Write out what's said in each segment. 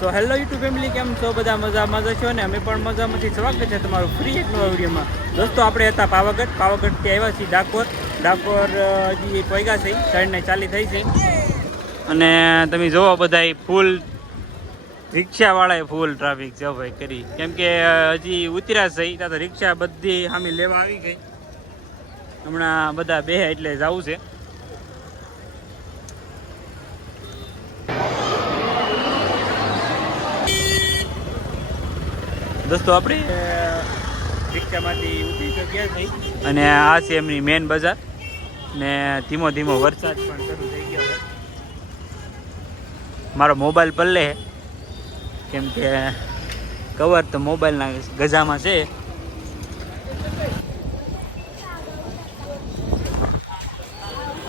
So hello YouTube family, કેમ છો? બધા મજા મજા છો ને? અમે પણ મજામાંથી સ્વાગત છે તમારું ફ્રી એક નવા વિડીયોમાં. દોસ્તો, આપણે હતા પાવાગઢ. પાવાગઢથી આવ્યા છીએ ડાકોર. ડાકોર હજી પૈગા છે. સાઈડને ચાલી થઈ છે. અને તમે જોવો બધા ફૂલ રિક્ષાવાળાએ ફૂલ ટ્રાફિક છે ભાઈ, કરી. કેમ કે હજી ઉતર્યા છે. ત્યાં તો રિક્ષા બધી સામે લેવા આવી ગઈ. હમણાં બધા બે એટલે જવું છે. દોસ્તો આપણે? રિક્ષામાંથી ઉતરી ચૂક્યા થઈ. અને આ છે એમની મેન બજાર. ને ધીમો ધીમો વરસાદ. પણ શરૂ થઈ ગયો છે મારો મોબાઈલ પલ્લે છે કેમ કે કવર તો મોબાઈલના ગજામાં છે.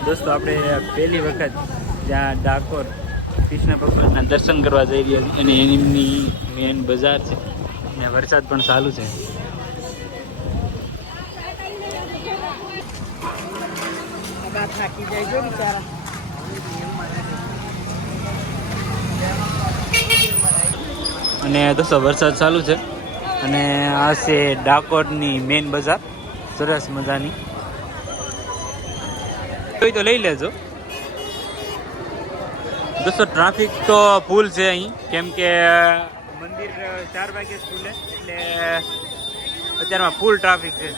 દોસ્તો આપણે પહેલી વખત જ્યાં ડાકોર કૃષ્ણ ભગવાનના દર્શન કરવા જઈ રહ્યા છીએ અને એમની મેન બજાર છે. ને વરસાદ પણ ચાલુ છે. અને દોસ્તો વરસાદ ચાલુ છે. અને આ છે ડાકોરની મેઇન બજાર. સરસ મજાની. કોઈ તો લઈ લેજો. દોસ્તો ટ્રાફિક તો ફૂલ છે અહીં. કેમ કે મંદિર ચાર વાગે ખુલે એટલે અત્યારમાં ફૂલ ટ્રાફિક છે.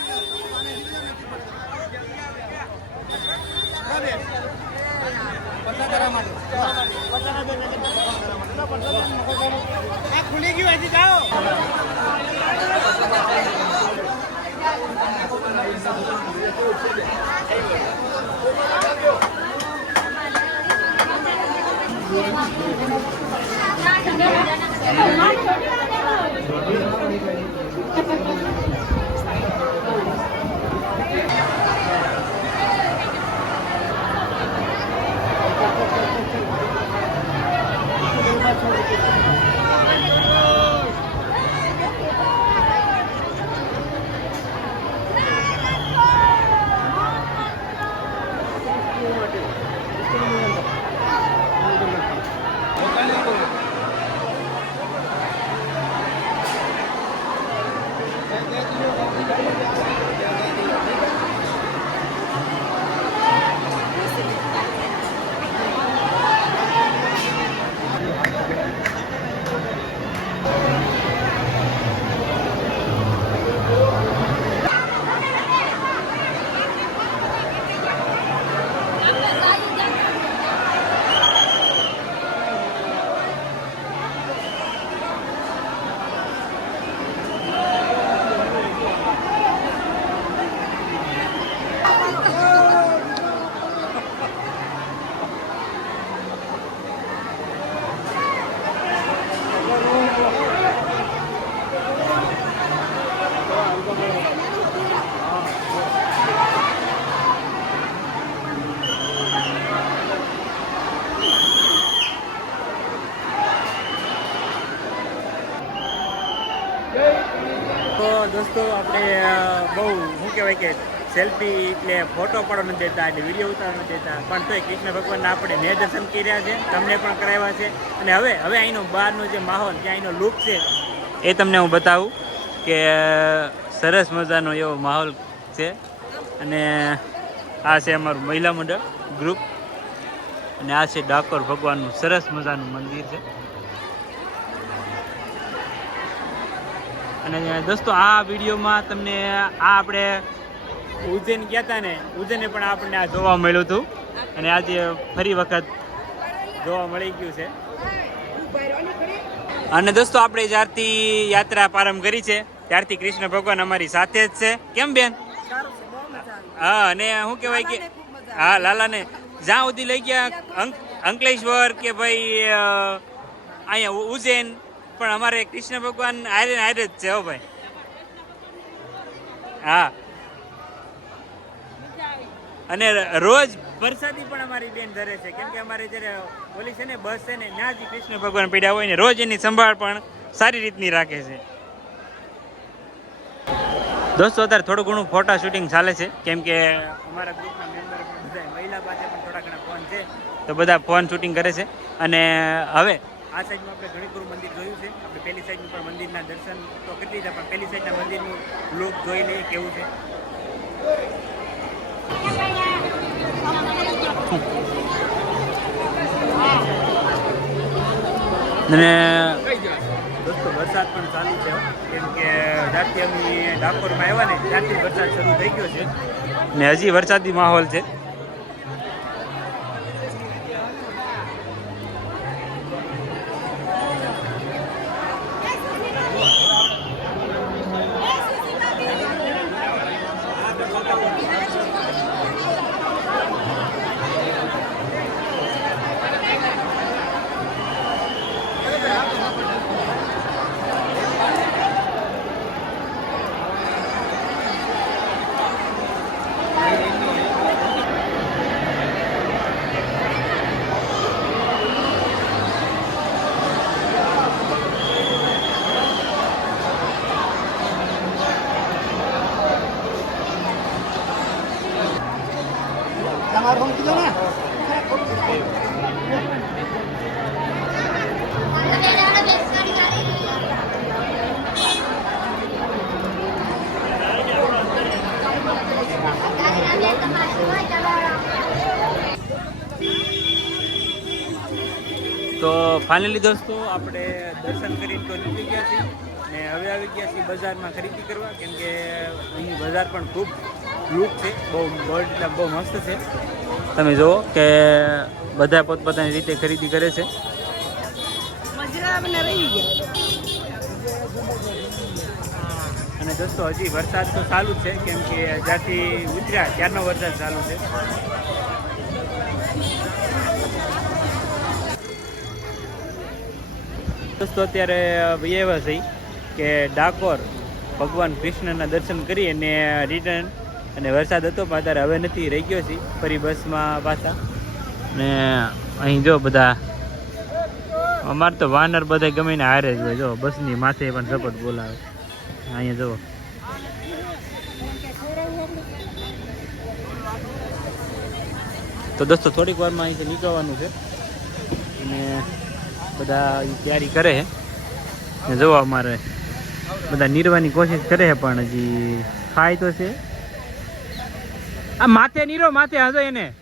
તો દોસ્તો, આપણે બહુ, શું કહેવાય કે સેલ્ફી એટલે ફોટો પણ નથી દેતા એટલે વીડિયો ઉતારવા નથી દેતા. પણ તોય કૃષ્ણ ભગવાનના આપણે મેં દર્શન કર્યા છે, તમને પણ કરાવ્યા છે. અને હવે હવે અહીંનો બહારનો જે માહોલ કે અહીંનો લુક છે, એ તમને હું બતાવું કે સરસ મજાનો એવો માહોલ છે. અને આ છે અમારું મહિલા મંડળ ગ્રુપ અને આ છે ડાકોર ભગવાનનું સરસ મજાનું મંદિર છે. અને દોસ્તો આ વિડીયોમાં તમને આ આપણે ઉજ્જૈન ગયા હતા ને ઉજ્જૈને પણ આપણને આ જોવા મળ્યું હતું. અને આજે ફરી વખત જોવા મળી ગયું છે. અને દોસ્તો આપણે જ્યારથી યાત્રા પ્રારંભ કરી છે ત્યારથી કૃષ્ણ ભગવાન અમારી સાથે જ છે. કેમ બેન? હા અને શું કહેવાય કે હા લાલાને જ્યાં સુધી લઈ ગયા અંકલેશ્વર કે ભાઈ અહીંયા ઉજ્જૈન પણ અમારે કૃષ્ણ ભગવાન આયરે આયરે જ છે હો ભાઈ. હા. અને રોજ વરસાદી પણ અમારી બેન ધરે છે. કેમ કે અમારે જ્યારે ઓલી છે ને બસ છે ને ત્યાં જ કૃષ્ણ ભગવાન પીડ્યા હોય ને રોજ એની સંભાળ પણ સારી રીતની રાખે છે. દોસ્તો, અત્યારે થોડું ઘણું ફોટા શૂટિંગ ચાલે છે. કેમ કે અમારા ગ્રુપના મેમ્બર બધા મહિલા પાસે પણ થોડા ઘણા ફોન છે. તો બધા ફોન શૂટિંગ કરે છે. અને હવે આ સાઈડમાં આપણે ગણેશગુરુ મંદિર જોયું છે. આપણે પહેલી સાઈડનું પણ મંદિરના દર્શન તો કરી લીધા પણ પહેલી સાઈડના મંદિરનું લોક જોઈ લઈએ કેવું છે? અને દોસ્તો વરસાદ પણ ચાલુ છે. કેમ કે જ્યારથી અમે ડાકોરમાં આવ્યા ને ત્યારથી વરસાદ શરૂ થઈ ગયો છે. ને હજી વરસાદી માહોલ છે તો ફાઇનલી દોસ્તો આપણે દર્શન કરી તો નીકળી ગયા છીએ ને હવે આવી ગયા છીએ બજારમાં ખરીદી કરવા કેમ કે અહીં બજાર પણ ખૂબ લૂક છે બહુ બર્ડ બહુ મસ્ત છે. તમે જુઓ કે બધા પોતપોતાની રીતે ખરીદી કરે છે. અને દોસ્તો હજી વરસાદ તો ચાલુ જ છે કેમ કે જ્યાંથી ઉતર્યા ત્યારનો વરસાદ ચાલુ છે. દોસ્તો અત્યારે એવા છે કે ડાકોર ભગવાન કૃષ્ણના દર્શન કરી અને રિટર્ન અને વરસાદ હતો, પણ અત્યારે હવે નથી, રહી ગયો છે, ફરી બસમાં પાછા. ને અહીં જો બધા, અમારે તો વાનર બધા ગમે ને હારે જ હોય, જો, બસની માથે પણ ઝપટ બોલાવે. અહીંયા જુઓ. તો દોસ્તો, થોડીક વારમાં અહીંથી નીકળવાનું છે. બધા તૈયારી કરે છે. ને જોવા અમારે બધા નીરવાની કોશિશ કરે છે, પણ હજી ખાય તો છે. આ માથે નીરો, માથે હાજો એને.